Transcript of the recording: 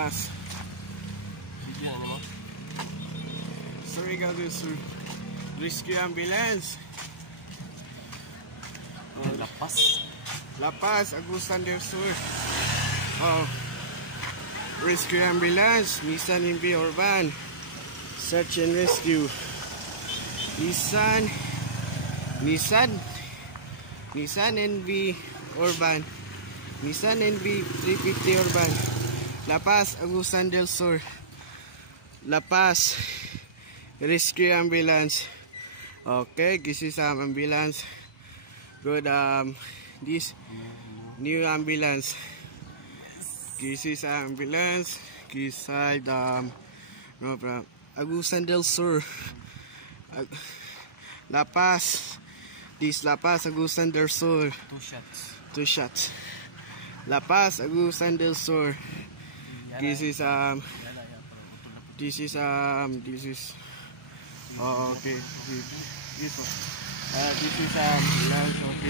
Lapas. Sorry ka doon, sir. Rescue ambulance. Lapas. Lapas, Agusan del Sur. Oh. Rescue ambulance, Nissan NV Urban. Search and rescue. Nissan NV Urban. Nissan NV 350 Urban. Lapas, Agusan del Sur. Lapas. Rescue ambulance. Okay, this is ambulance. Good, this new ambulance. This is ambulance. This side, no problem. Agusan del Sur. Lapas. This Lapas, Agusan del Sur. 2 shots. 2 shots. Lapas, Agusan del Sur. This is oh, okay. This is ambulance. Okay.